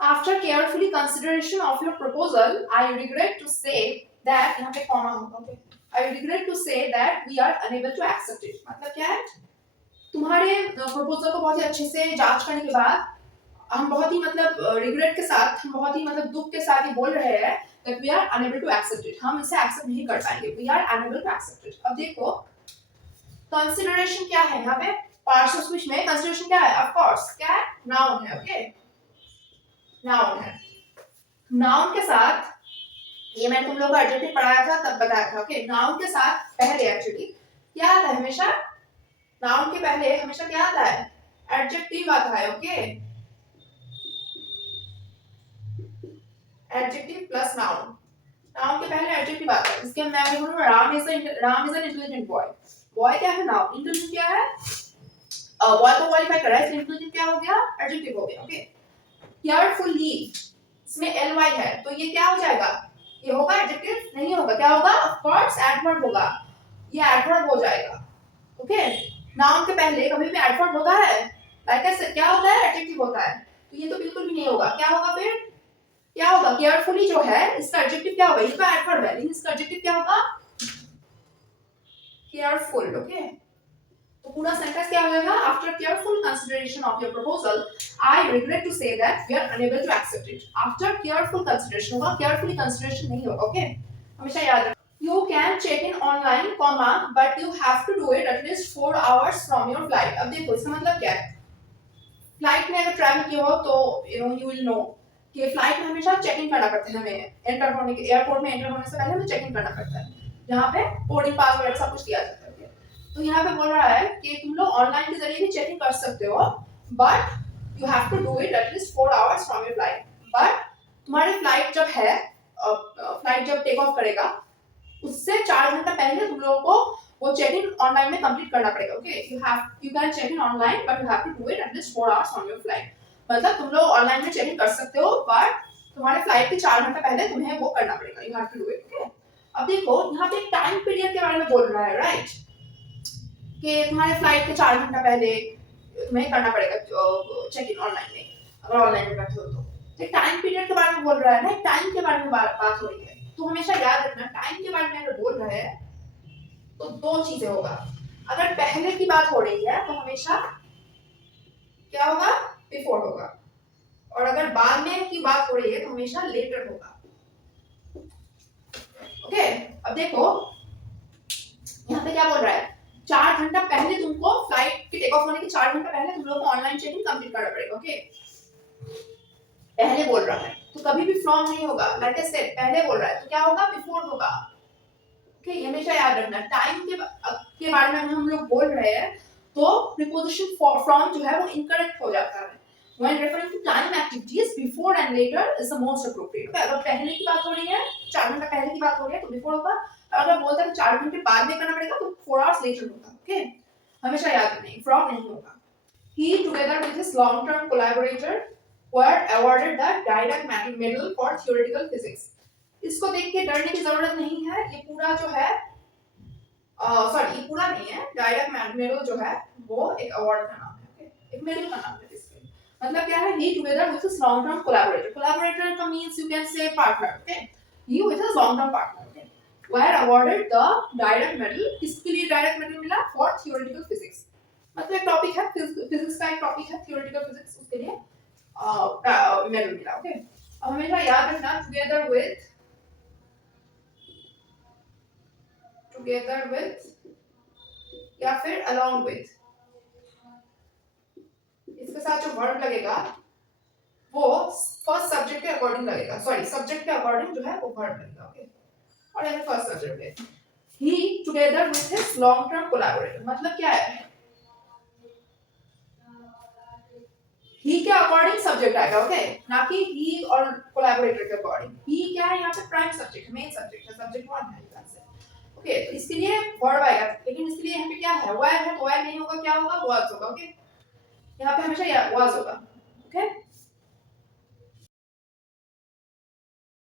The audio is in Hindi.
After carefully consideration of your proposal, I regret to say that यहाँ पे comma होगा, okay? I regret to say that we are unable to accept it. मतलब क्या है? तुम्हारे प्रपोजल को बहुत ही अच्छे से जांच करने के बाद हम बहुत ही मतलब रिग्रेट के साथ, हम बहुत ही मतलब दुख के साथ ये बोल रहे हैं that we are unable to accept it. हम इसे एक्सेप्ट नहीं कर पाएंगे. We are unable to accept it. अब देखो कंसिडरेशन क्या है यहाँ पे पार्ट्स ऑफ स्पीच में कंसिडरेशन क्या है ऑफ कोर्स क्या है नाउन है ओके नाउन है नाउन के साथ ये मैंने तुम लोग को एडजेक्टिव पढ़ाया था तब बताया था ओके नाउन के साथ पहले एक्चुअली क्या आता है हमेशा नाउन के पहले हमेशा क्या आता है एडजेक्टिव आता है okay adjective plus noun noun के पहले एडजेक्टिव आता है इसके मैं बोलूं Ram is an intelligent boy boy क्या है नाउन इंटेलिजेंट क्या है बॉय को क्वालिफाई कर रहा है इसलिए इंटेलिजेंट क्या हो गया एडजेक्टिव हो गया ओके केयरफुली इसमें ly है तो ये क्या हो जाएगा ये होगा एडजेक्टिव नहीं होगा क्या होगा ऑफ कोर्स एडवर्ब होगा ये एडवर्ब हो जाएगा ओके नाउन के पहले कभी भी एडवर्ब होता है लाइक ऐसे क्या होता है एडजेक्टिव होता है तो ये तो बिल्कुल भी नहीं होगा क्या होगा फिर क्या होगा केयरफुली जो है इसका एडजेक्टिव क्या होगा ये तो एडवर्ब है लेकिन इसका एडजेक्टिव क्या होगा केयरफुल ओके तो पूरा सेंटेंस क्या हो जाएगा after careful consideration of your proposal I regret to say that we are unable to accept it after careful consideration होगा केयरफुली कंसिडरेशन नहीं होगा ओके हमेशा याद रखना You can check in online, comma, but you have to do it at least 4 hours from your flight. अब देखो इसका मतलब क्या है फ्लाइट में अगर ट्रैवल किया हो तो यू विल नो कि फ्लाइट में हमेशा चेक इन करना पड़ता है हमें एंटर होने के एयरपोर्ट में एंटर होने से पहले हमें चेक इन करना पड़ता है जहाँ पे बोर्डिंग पास वगैरह सब कुछ दिया जाता है तो यहाँ पे बोल रहा है कि तुम लोग ऑनलाइन के जरिए भी चेक इन कर सकते हो but you have to do it at least 4 hours from your flight but तुम्हारी फ्लाइट जब है फ्लाइट जब टेक ऑफ करेगा उससे 4 घंटा पहले तुम लोगों को वो चेक इन ऑनलाइन में कंप्लीट करना पड़ेगा okay you can check in online but you have to do it at least 4 hours from your flight मतलब तुम लोग ऑनलाइन में चेक इन कर सकते हो बट तुम्हारे फ्लाइट के 4 घंटा पहले तुम्हें वो करना पड़ेगा you have to do it okay अब देखो यहाँ पे टाइम पीरियड के बारे में बोल रहा है राइट कि तुम्हारे फ्लाइट के 4 घंटा पहले तुम्हें करना पड़ेगा चेक इन ऑनलाइन में अगर ऑनलाइन में बैठे हो तो टाइम पीरियड के बारे में बोल रहा है ना टाइम के बारे में बात हो रही है तो हमेशा याद रखना टाइम के बारे में अगर बोल रहे हैं तो 2 चीजें होगा अगर पहले की बात हो रही है तो हमेशा क्या होगा बिफोर होगा और अगर बाद में की बात हो रही है तो हमेशा लेटर होगा ओके अब देखो यहाँ पे क्या बोल रहा है 4 घंटा पहले तुमको फ्लाइट के टेक ऑफ होने के 4 घंटा पहले तुम लोगों को ऑनलाइन चेकिंग कंप्लीट करना पड़ेगा ओके पहले बोल रहा है तो कभी भी फ्रॉम नहीं होगा लाइक आई सेड पहले बोल रहा है तो क्या होगा बिफोर होगा ओके ये हमेशा याद रखना टाइम के बारे में हम लोग बोल रहे हैं तो प्रीपोजिशन फ्रॉम जो है वो इनकरेक्ट हो जाता है when referring to time activities before and later is the most appropriate okay अगर पहले की बात हो रही है 4 घंटा पहले की बात हो रही है तो बिफोर होगा अगर बोलता है 4 घंटे बाद में करना पड़ेगा तो 4 आवर्स लेटर होगा ओके हमेशा याद रखना फ्रॉम नहीं होगा he together with his long term collaborator were awarded the Dirac Medal for theoretical physics इसको देख के डरने की जरूरत नहीं है ये पूरा जो है सॉरी ये पूरा नहीं है डायरेक्ट मेडल जो है वो एक अवार्ड का नाम है ओके एक मेडल का नाम है इसके मतलब क्या है he together with his long term collaborator का means you can say partner okay he with his long term partner okay were awarded the Dirac medal किसके लिए Dirac medal मिला for theoretical physics मतलब एक टॉपिक है फिजिक्स का एक टॉपिक है theoretical physics उसके लिए मेडल मिला ओके अब हमेशा याद रखना together with या फिर along with इसके साथ जो वर्ब लगेगा वो फर्स्ट सब्जेक्ट के अकॉर्डिंग लगेगा सॉरी सब्जेक्ट के अकॉर्डिंग जो है वो वर्ब लगेगा ओके और ये फर्स्ट सब्जेक्ट है he together with his long term collaborator मतलब क्या है he के अकॉर्डिंग सब्जेक्ट आएगा ओके ना कि he और कोलैबोरेटर के अकॉर्डिंग he क्या है यहाँ पे प्राइम सब्जेक्ट मेन सब्जेक्ट है सब्जेक्ट 1 है ओके तो इसके लिए वर्ब आएगा लेकिन इसके लिए यहाँ पे क्या है were है तो were नहीं होगा क्या होगा was होगा ओके यहाँ पे हमेशा was होगा ओके